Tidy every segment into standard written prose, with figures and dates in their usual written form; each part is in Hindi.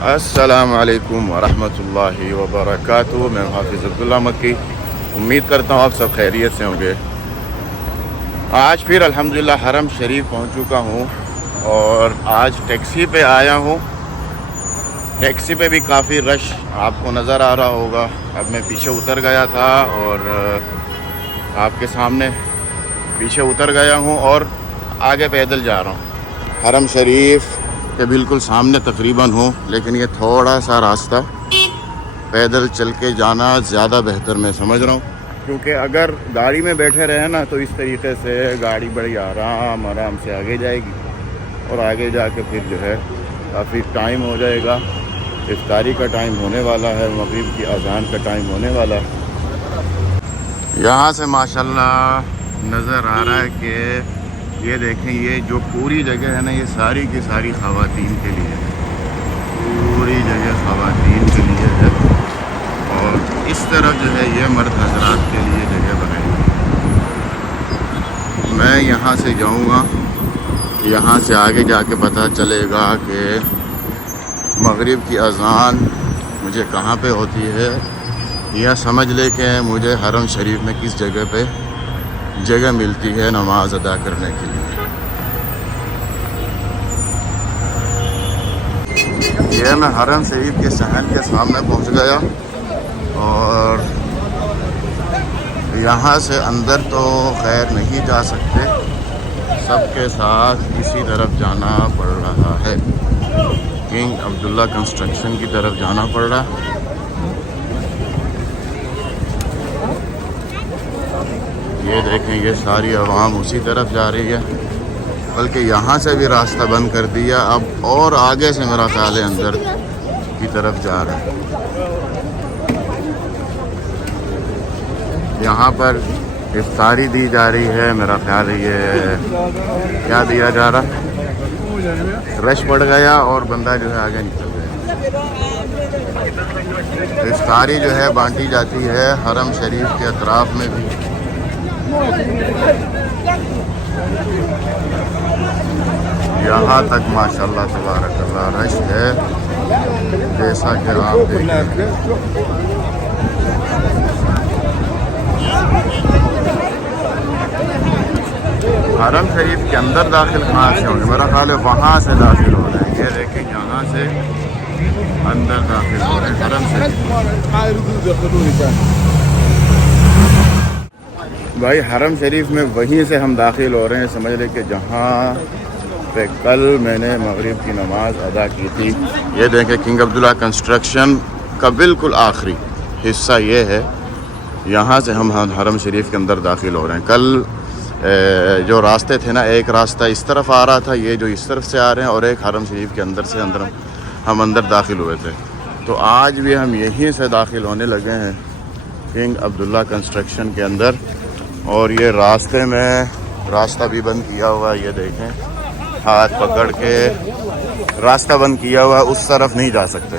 अस्सलाम वालेकुम वरहमतुल्लाहि वबरकातुहू। मैं हाफिज़ अब्दुल्ला मक्की। उम्मीद करता हूँ आप सब खैरियत से होंगे। आज फिर अल्हम्दुलिल्लाह हरम शरीफ पहुँच चुका हूँ और आज टैक्सी पे आया हूँ। टैक्सी पे भी काफ़ी रश आपको नज़र आ रहा होगा। अब मैं पीछे उतर गया था और आपके सामने पीछे उतर गया हूँ और आगे पैदल जा रहा हूँ। हरम शरीफ के बिल्कुल सामने तकरीबन हूँ, लेकिन ये थोड़ा सा रास्ता पैदल चल के जाना ज़्यादा बेहतर मैं समझ रहा हूँ, क्योंकि अगर गाड़ी में बैठे रहे ना तो इस तरीके से गाड़ी बड़ी आराम से आगे जाएगी और आगे जाके फिर जो है काफ़ी टाइम हो जाएगा। इफ्तारी का टाइम होने वाला है, मगरिब की अज़ान का टाइम होने वाला है। यहाँ से माशाल्लाह नज़र आ रहा है कि ये देखें, ये जो पूरी जगह है ना, ये सारी की सारी ख़वातीन के लिए है। पूरी जगह ख़वातीन के लिए है और इस तरफ जो है ये मर्द हज़रात के लिए जगह बनाई है। मैं यहाँ से जाऊँगा, यहाँ से आगे जाके पता चलेगा कि मगरिब की अज़ान मुझे कहाँ पे होती है, या समझ ले कि मुझे हरम शरीफ में किस जगह पे जगह मिलती है नमाज अदा करने के लिए। ये मैं हरम शरीफ के सहन के सामने पहुंच गया और यहाँ से अंदर तो खैर नहीं जा सकते, सबके साथ इसी तरफ जाना पड़ रहा है। किंग अब्दुल्ला कंस्ट्रक्शन की तरफ जाना पड़ रहा है। ये देखें, ये सारी आवाम उसी तरफ जा रही है, बल्कि यहाँ से भी रास्ता बंद कर दिया। अब और आगे से मेरा ख्याल है अंदर की तरफ जा रहा है। यहाँ पर इफ्तारी दी जा रही है, मेरा ख्याल है ये क्या दिया जा रहा है। रश पड़ गया और बंदा जो है आगे निकल गया। इफ्तारी जो है बांटी जाती है हरम शरीफ के अतराफ़ में भी। यहाँ तक माशाल्लाह तबारकल्लाह रश है, जैसा कि आप देखें। हरम शरीफ के अंदर दाखिल कहाँ से होंगे, मेरा ख्याल है वहाँ से दाखिल हो रहे हैं। ये देखें, यहाँ से अंदर दाखिल हो रहे हैं हरम शरीफ। भाई हरम शरीफ में वहीं से हम दाखिल हो रहे हैं, समझ ले कि जहाँ पे कल मैंने मगरिब की नमाज अदा की थी। ये देखें, किंग अब्दुल्ला कंस्ट्रक्शन का बिल्कुल आखिरी हिस्सा ये है। यहाँ से हम हरम शरीफ के अंदर दाखिल हो रहे हैं। कल जो रास्ते थे ना, एक रास्ता इस तरफ आ रहा था, ये जो इस तरफ से आ रहे हैं, और एक हरम शरीफ के अंदर से हम अंदर दाखिल हुए थे। तो आज भी हम यहीं से दाखिल होने लगे हैं किंग अब्दुल्ला कंस्ट्रक्शन के अंदर। और ये रास्ते में रास्ता भी बंद किया हुआ है, ये देखें, हाथ पकड़ के रास्ता बंद किया हुआ है, उस तरफ नहीं जा सकते।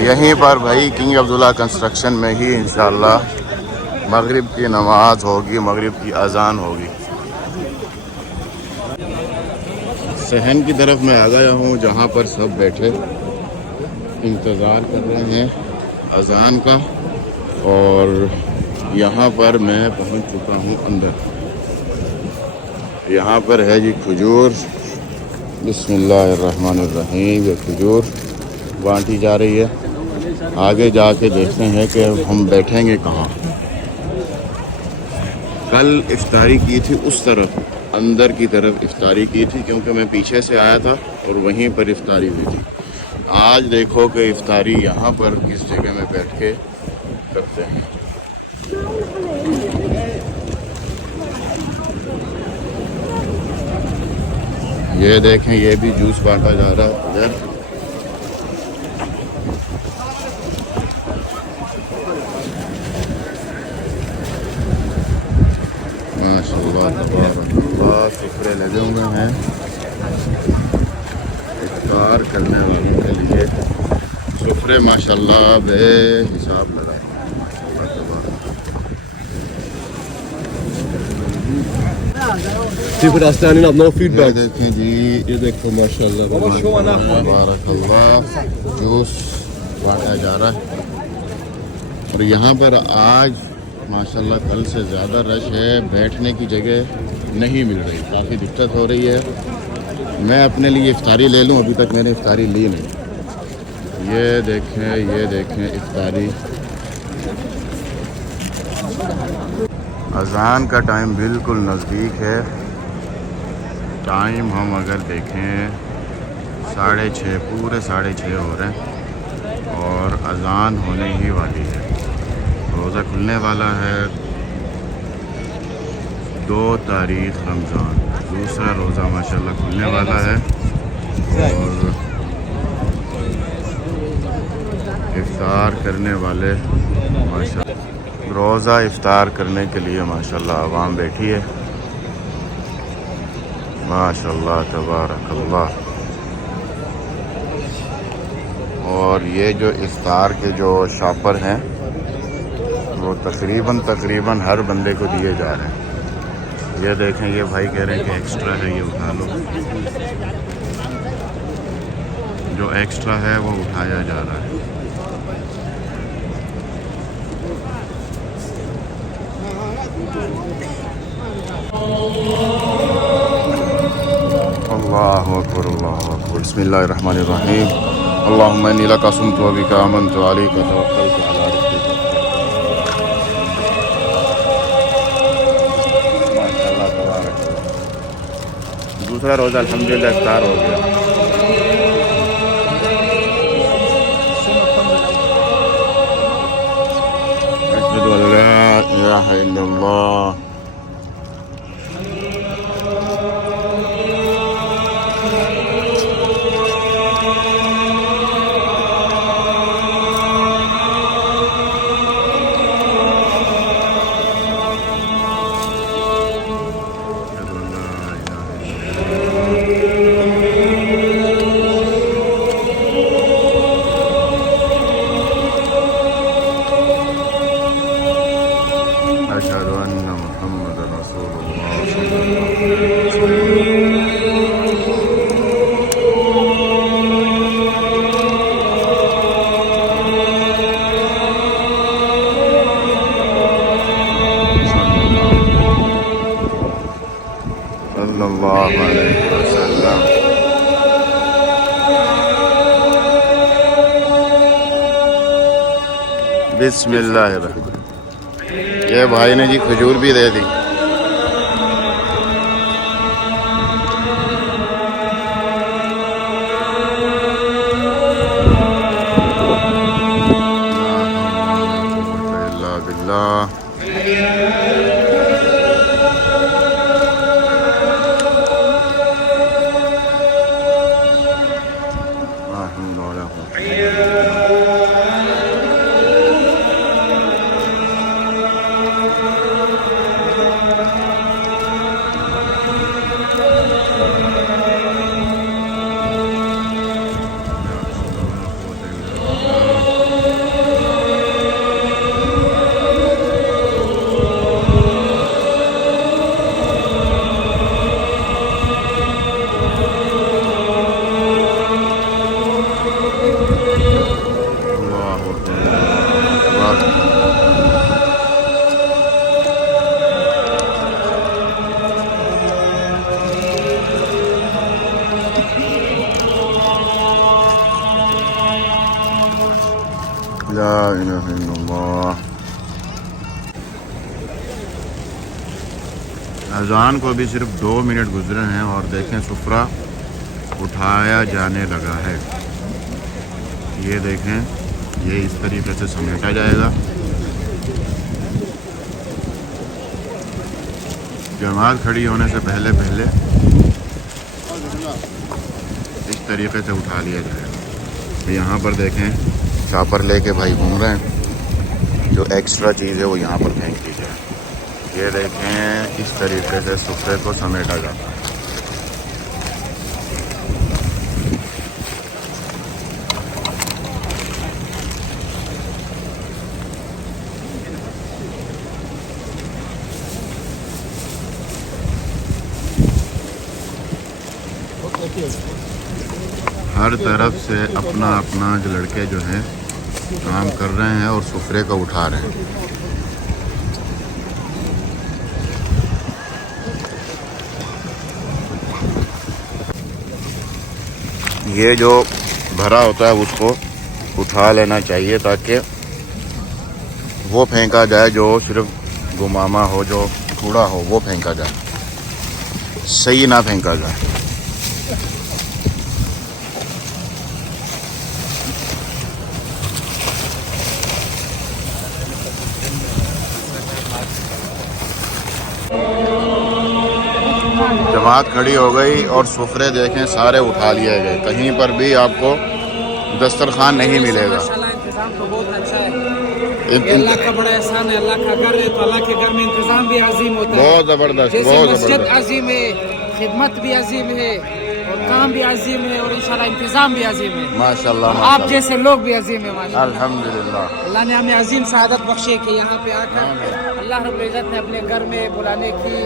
यहीं पर भाई किंग अब्दुल्ला कंस्ट्रक्शन में ही इंशाअल्लाह मगरिब की नमाज होगी, मगरिब की अज़ान होगी। सहन की तरफ मैं आ गया हूँ, जहाँ पर सब बैठे इंतज़ार कर रहे हैं अज़ान का, और यहाँ पर मैं पहुँच चुका हूँ अंदर। यहाँ पर है जी खजूर, बिस्मिल्लाहिर्रहमानिर्रहीम। ये खजूर बांटी जा रही है। आगे जाके देखते हैं कि हम बैठेंगे कहाँ। कल इफ्तारी की थी उस तरफ, अंदर की तरफ इफ्तारी की थी, क्योंकि मैं पीछे से आया था और वहीं पर इफ्तारी हुई थी। आज देखो कि इफ्तारी यहाँ पर किस जगह में बैठ के करते हैं। ये देखें, ये भी जूस बांटा जा रहा है उधर। माशाल्लाह तबारकल्लाह, शुक्र लगे हुए हैं इफ्तार करने वालों के लिए। सुफ्रे माशाल्लाह बेहिसाब लगा। Sie für das dann noch ये Feedback. देखें जी, ये देखो माशाल्लाह। बारकल्लाह, जूस बांटा जा रहा है। और यहाँ पर आज माशाल्लाह कल से ज़्यादा रश है, बैठने की जगह नहीं मिल रही, काफ़ी दिक्कत हो रही है। मैं अपने लिए इफ्तारी ले लूँ, अभी तक मैंने इफ्तारी ली नहीं। ये देखें इफ्तारी। अज़ान का टाइम बिल्कुल नज़दीक है। टाइम हम अगर देखें 6:30, पूरे 6:30 हो रहे हैं और अज़ान होने ही वाली है। रोज़ा खुलने वाला है 2 तारीख़ रमज़ान, दूसरा रोज़ा माशाल्लाह खुलने वाला है। और इफ्तार करने वाले माशाल्लाह, रोज़ा इफ्तार करने के लिए माशाल्लाह आवाम बैठी है। माशाल्लाह तबारकल्लाह। और ये जो इफ्तार के जो शॉपर हैं वो तकरीबन हर बंदे को दिए जा रहे हैं। ये देखें, ये भाई कह रहे हैं कि एक्स्ट्रा है, ये उठा लो। जो एक्स्ट्रा है वो उठाया जा रहा है। अल्लाहु अकबर, अल्लाहु अकबर। बिस्मिल्लाहिर्रहमानिर्रहीम। अल्लाहुम्मा इन्नी लका सुमतु व बिका आमनतु व अलैका तवक्कलतु अला रिज़्क़िका। माशाअल्लाह तबारक। दूसरा रोज़ा अल्हम्दुलिल्लाह इफ्तार हो गया। अशहदु अल्ला इलाहा इल्लल्लाह। अशहदु अन्ना मुहम्मदन रसूलुल्लाह सल्लल्लाहु अलैहि वसल्लम। सल्लल्लाहु अलैहि वसल्लम। बिस्मिल्लाहिर्रहमानिर्रहीम। ये भाई ने जी खजूर भी दे दी। ला इलाहा इल्लल्लाह। अज़ान को भी सिर्फ 2 मिनट गुजरे हैं और देखें सुफ्रा उठाया जाने लगा है। ये देखें, ये इस तरीके से समेटा जाएगा। जमात खड़ी होने से पहले पहले इस तरीके से उठा लिया जाएगा। यहाँ पर देखें चॉपर लेके भाई घूम रहे हैं। जो एक्स्ट्रा चीज़ है वो यहाँ पर फेंक दी जाए। ये देखें, इस तरीके से सुफ्रे को समेटा जाता है। हर तरफ से अपना अपना जो लड़के जो हैं काम कर रहे हैं और सुफरे को उठा रहे हैं। ये जो भरा होता है उसको उठा लेना चाहिए ताकि वो फेंका जाए, जो सिर्फ गुमामा हो, जो कूड़ा हो वो फेंका जाए, सही ना फेंका जाए। जमात खड़ी हो गई और सुफरे देखें सारे उठा लिए गए। कहीं पर भी आपको दस्तरखान नहीं मिलेगा। इंतजाम तो बहुत अच्छा है। अल्लाह का बड़ा एहसान है। अल्लाह का घर है तो अल्लाह के घर में इंतजाम भी अजीम होता है। बहुत ज़बरदस्त, जैसे बहुत मस्जिद ज़बरदस्त। अजीम है, खिदमत भी अजीम है और काम भी अजीम है और इंशाल्लाह इंतजाम भी अजीम है। माशाल्लाह आप माशाल्लाह। जैसे लोग भी अजीम है माशाल्लाह। अल्हम्दुलिल्लाह। अल्लाह ने हमें अजीम शहादत बख्शे कि यहाँ पे आकर अल्लाह रब्बुल इज्जत ने अपने घर में बुलाने की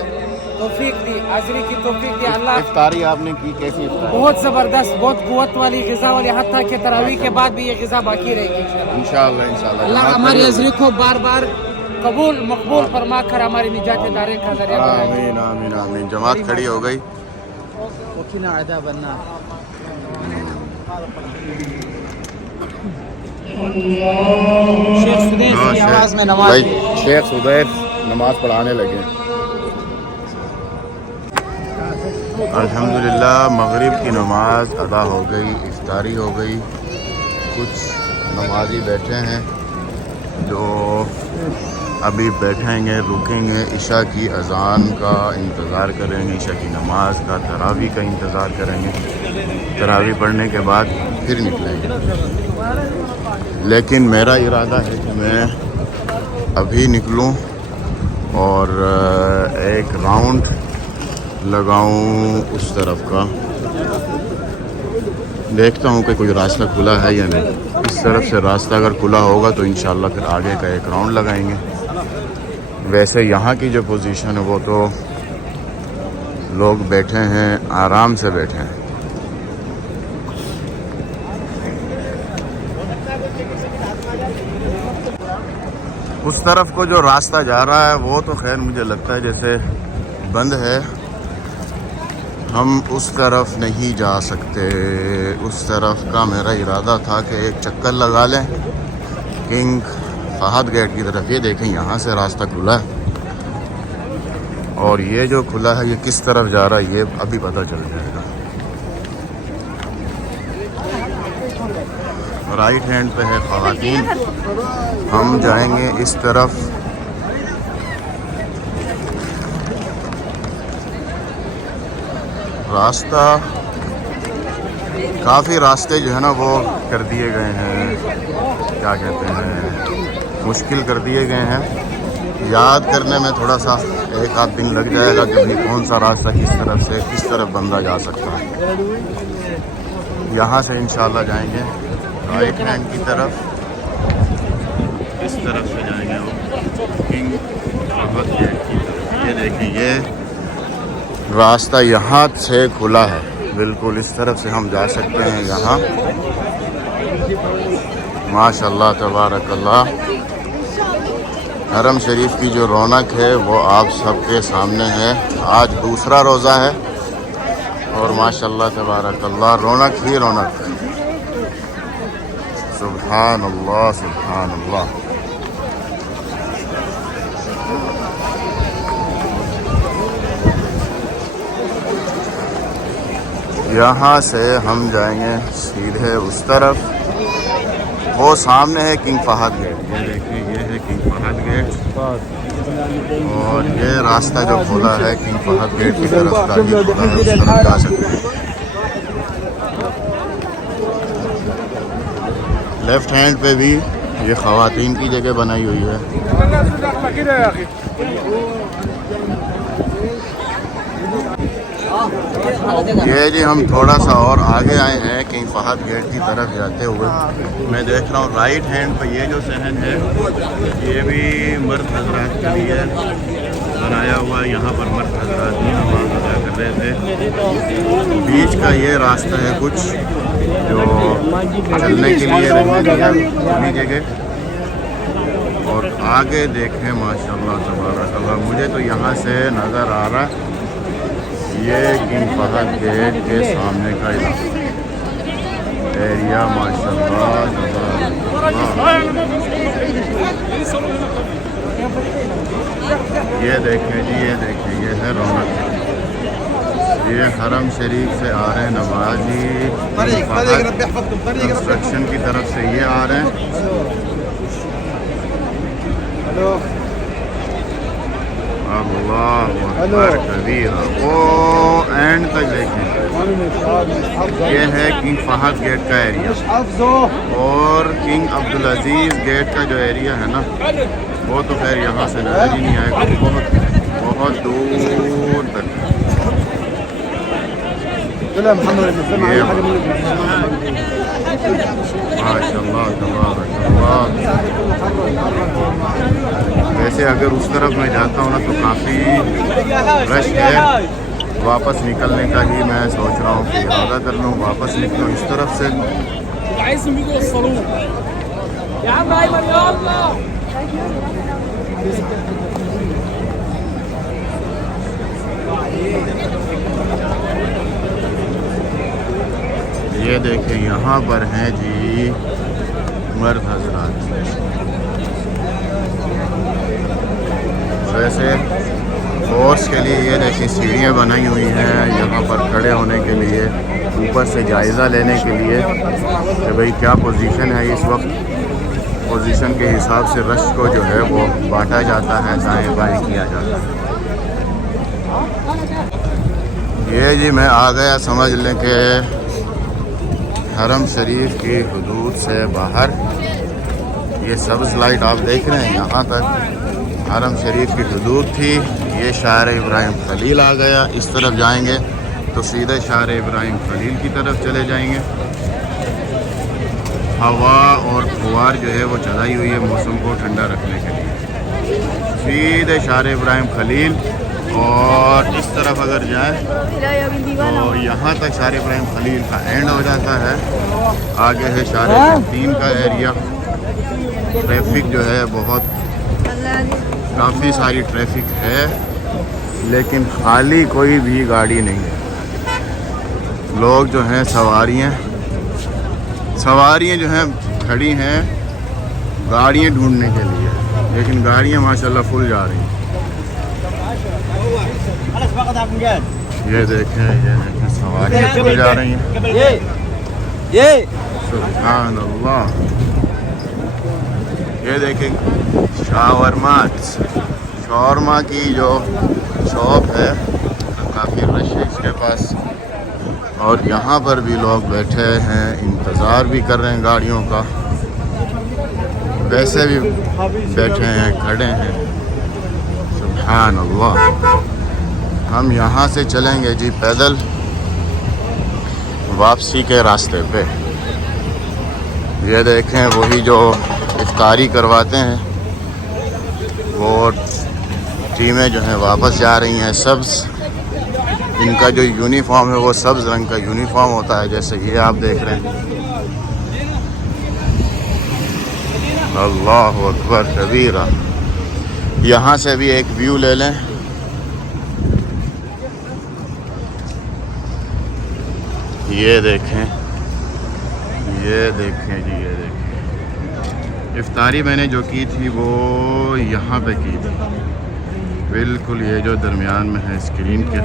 तौफीक दी, हाजिरी की तौफीक दी। अल्लाह इफ्तारी आपने की, कैसी इफ्तारी? बहुत ज़बरदस्त, बहुत कुव्वत वाली ग़िज़ा वाली, हत्ता के तरावीह के बाद भी ये ग़िज़ा बाकी रहेगी इंशाल्लाह। इंशाल्लाह इंशाल्लाह। अल्लाह हमारी हाजिरी को बार बार कबूल मकबूल फरमा कर हमारी निजात दारे का जरिया बनाए। आमीन आमीन आमीन। जमात खड़ी हो गई। शेख सुदैस हाँ, की आवाज़ में शेख नमाज भाई, है। शेख सुदैस नमाज पढ़ाने लगे। अल्हम्दुलिल्लाह मगरिब की नमाज अदा हो गई, इफ्तारी हो गई। कुछ नमाजी बैठे हैं जो अभी बैठेंगे, रुकेंगे, इशा की अज़ान का इंतज़ार करेंगे, इशा की नमाज का, तरावी का इंतज़ार करेंगे। तरावी पढ़ने के बाद फिर निकलेंगे। लेकिन मेरा इरादा है कि मैं अभी निकलूं और एक राउंड लगाऊं उस तरफ का। देखता हूं कि कोई रास्ता खुला है या नहीं। इस तरफ से रास्ता अगर खुला होगा तो इंशाल्लाह फिर आगे का एक राउंड लगाएंगे। वैसे यहाँ की जो पोजीशन है वो तो लोग बैठे हैं, आराम से बैठे हैं। उस तरफ को जो रास्ता जा रहा है वो तो खैर मुझे लगता है जैसे बंद है, हम उस तरफ नहीं जा सकते। उस तरफ का मेरा इरादा था कि एक चक्कर लगा लें किंग फहद गेट की तरफ। ये देखें यहाँ से रास्ता खुला है और ये जो खुला है ये किस तरफ जा रहा है ये अभी पता चल जाएगा। राइट हैंड पे है ख़वातीन, हम जाएंगे इस तरफ। रास्ता काफ़ी रास्ते जो है ना वो कर दिए गए हैं, क्या कहते हैं, मुश्किल कर दिए गए हैं। याद करने में थोड़ा सा एक आध दिन लग जाएगा कि भाई कौन सा रास्ता किस तरफ से किस तरफ बंदा जा सकता है। यहाँ से इंशाल्लाह जाएंगे राइट हैंड की तरफ, इस तरफ से जाएंगे हम किंग फहद गेट की तरफ। ये देखिए ये रास्ता यहाँ से खुला है, बिल्कुल इस तरफ से हम जा सकते हैं। यहाँ माशाल्लाह तबारकल्लाह हरम शरीफ की जो रौनक है वो आप सबके सामने है। आज दूसरा रोज़ा है और माशाल्लाह तबारकल्लाह रौनक ही रौनक। सुभान अल्लाह सुभान अल्लाह। यहाँ से हम जाएंगे सीधे उस तरफ, वो सामने है किंग फहद गेट। ये देखिए ये है किंग फहद गेट और ये रास्ता जो खुला है किंग फहद गेट की तरफ का ही खुला है, उस तरफ जा सकते हैं। लेफ्ट हैंड पे भी ये ख़वातीन की जगह बनाई हुई है। ये जी हम थोड़ा सा और आगे आए हैं किंग फहद गेट की तरफ जाते हुए। मैं देख रहा हूँ राइट हैंड पे ये जो सहन है ये भी मर्द हजरात के लिए बनाया हुआ है। यहाँ पर मर्द हज़रात भी नमाज़ अदा कर रहे थे। बीच का ये रास्ता है कुछ जो चलने के लिए रहने जगह। और आगे देखें माशाल्लाह तबारकल्लाह, मुझे तो यहाँ से नज़र आ रहा है ये किंग फहद गेट के सामने का एरिया माशाल्लाह तबारकल्लाह। ये देखें जी, ये देखें, ये है रौनक। ये हरम शरीफ से आ रहे हैं नवाजी कंस्ट्रक्शन की तरफ से ये आ रहे हैं। अल्लाह अकबर कबीरा। वो एंड तक देखें, ये है किंग फहद गेट का एरिया। और किंग अब्दुल अजीज़ गेट का जो एरिया है ना, वो तो खैर यहाँ से नजर ही नहीं आएगा, बहुत दूर तक। माशाल्लाह तबारकल्लाह। वैसे अगर उस तरफ मैं जाता हूँ ना तो काफ़ी रश है। वापस निकलने का ही मैं सोच रहा हूँ कि इरादा कर लूँ, वापस निकलूँ इस तरफ से। ये देखें, यहाँ पर हैं जी मर्द हज़रात। वैसे फोर्स के लिए ये देखिए सीढ़ियाँ बनाई हुई हैं यहाँ पर खड़े होने के लिए, ऊपर से जायज़ा लेने के लिए कि भाई क्या पोजीशन है इस वक्त। पोजीशन के हिसाब से रश को जो है वो बांटा जाता है, दाएं बाएं किया जाता है। ये जी मैं आ गया, समझ लें कि हरम शरीफ की हदूद से बाहर। ये सब्ज़ लाइट आप देख रहे हैं, यहाँ तक हरम शरीफ की हदूद थी। ये शायर इब्राहिम खलील आ गया। इस तरफ जाएंगे तो सीधे शायर इब्राहिम खलील की तरफ चले जाएंगे। हवा और फुहार जो है वो चलाई हुई है मौसम को ठंडा रखने के लिए। सीधे शायर इब्राहिम खलील, और इस तरफ अगर जाए तो यहाँ तक शायर इब्राहिम खलील का एंड हो जाता है। आगे है शायर इब्राहिम 3 का एरिया। ट्रैफिक जो है बहुत, काफ़ी सारी ट्रैफिक है, लेकिन खाली कोई भी गाड़ी नहीं है। लोग जो हैं सवारियाँ जो हैं खड़ी हैं गाड़ियाँ ढूंढने के लिए, लेकिन गाड़ियाँ माशाल्लाह फुल जा रही हैं। ये देखें सवारियाँ फुल जा रही हैं। ये सुभान अल्लाह। ये देखें शावरमा की जो शॉप है, काफ़ी रश है इसके पास। और यहाँ पर भी लोग बैठे हैं, इंतज़ार भी कर रहे हैं गाड़ियों का, वैसे भी बैठे हैं, खड़े हैं। सुभान अल्लाह। हम यहाँ से चलेंगे जी पैदल वापसी के रास्ते पे। ये देखें वही जो इफ्तारी करवाते हैं वो टीमें जो हैं वापस जा रही हैं। सब्ज़, इनका जो यूनिफॉर्म है वो सब्ज़ रंग का यूनिफॉर्म होता है, जैसे ये आप देख रहे हैं। अल्लाह अकबर कबीरा। यहाँ से भी एक व्यू ले लें। ये देखें जी, ये देखें। इफ्तारी मैंने जो की थी वो यहाँ पे की थी, बिल्कुल ये जो दरमियान में है स्क्रीन के,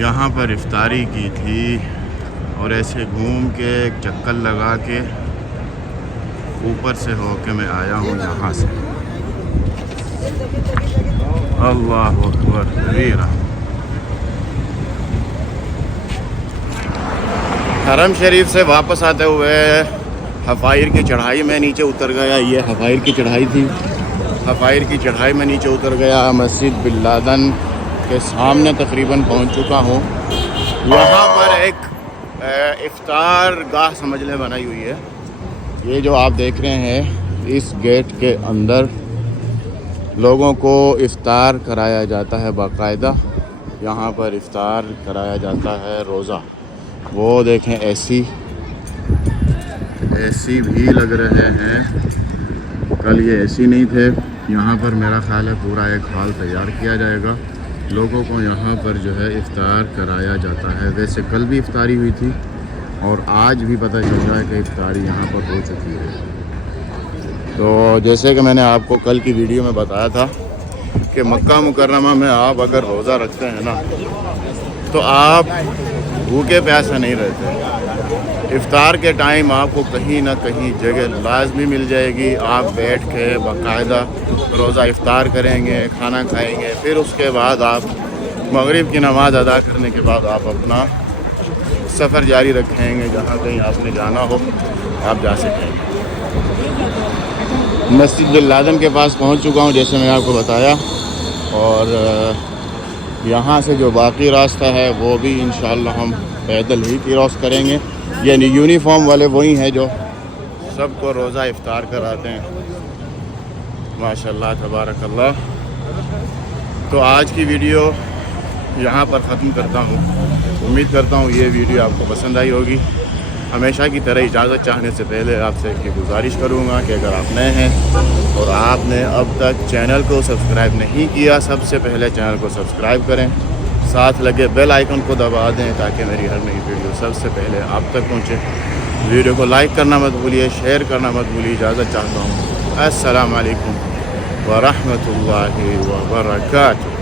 यहाँ पर इफ्तारी की थी। और ऐसे घूम के एक चक्कर लगा के ऊपर से होके मैं आया हूँ यहाँ से। अल्लाह अकबर कबीरा। हरम शरीफ से वापस आते हुए हफ़ाइर की चढ़ाई में नीचे उतर गया। ये हफ़ाइर की चढ़ाई थी। हफ़ाइर की चढ़ाई में नीचे उतर गया। मस्जिद बिन लादेन के सामने तकरीबन पहुंच चुका हूं। यहाँ पर एक इफ्तार गाह समझ लें बनाई हुई है। ये जो आप देख रहे हैं इस गेट के अंदर लोगों को इफ्तार कराया जाता है बाकायदा। यहाँ पर इफ्तार कराया जाता है रोज़ा। वो देखें एसी भी लग रहे हैं। कल ये एसी नहीं थे। यहाँ पर मेरा ख्याल है पूरा एक हॉल तैयार किया जाएगा। लोगों को यहाँ पर जो है इफ्तार कराया जाता है। वैसे कल भी इफ्तारी हुई थी और आज भी पता चल रहा है कि इफ्तारी यहाँ पर हो चुकी है। तो जैसे कि मैंने आपको कल की वीडियो में बताया था कि मक्का मुकर्रमा में आप अगर रोज़ा रखते हैं ना तो आप भूखे प्यासे नहीं रहते। इफ्तार के टाइम आपको कहीं ना कहीं जगह लाजमी मिल जाएगी। आप बैठ के बाकायदा रोज़ा इफ्तार करेंगे, खाना खाएंगे, फिर उसके बाद आप मगरिब की नमाज़ अदा करने के बाद आप अपना सफ़र जारी रखेंगे। जहाँ कहीं आपने जाना हो आप जा सकेंगे। मस्जिद बिन लादेन के पास पहुँच चुका हूँ जैसे मैंने आपको बताया। और यहाँ से जो बाकी रास्ता है वो भी इंशाअल्लाह हम पैदल ही क्रॉस करेंगे। यानी यूनिफॉर्म वाले वही हैं जो सबको रोज़ा इफ्तार कराते हैं। माशाल्लाह तबारकल्लाह। तो आज की वीडियो यहाँ पर ख़त्म करता हूँ। उम्मीद करता हूँ ये वीडियो आपको पसंद आई होगी। हमेशा की तरह इजाज़त चाहने से पहले आपसे एक गुजारिश करूँगा कि अगर आप नए हैं और आपने अब तक चैनल को सब्सक्राइब नहीं किया, सबसे पहले चैनल को सब्सक्राइब करें, साथ लगे बेल आइकन को दबा दें ताकि मेरी हर नई वीडियो सबसे पहले आप तक पहुँचे। वीडियो को लाइक करना मत भूलिए, शेयर करना मत भूलिए। इजाज़त चाहता हूँ। अस्सलाम वालेकुम व रहमतुल्लाहि व बरकातुहू।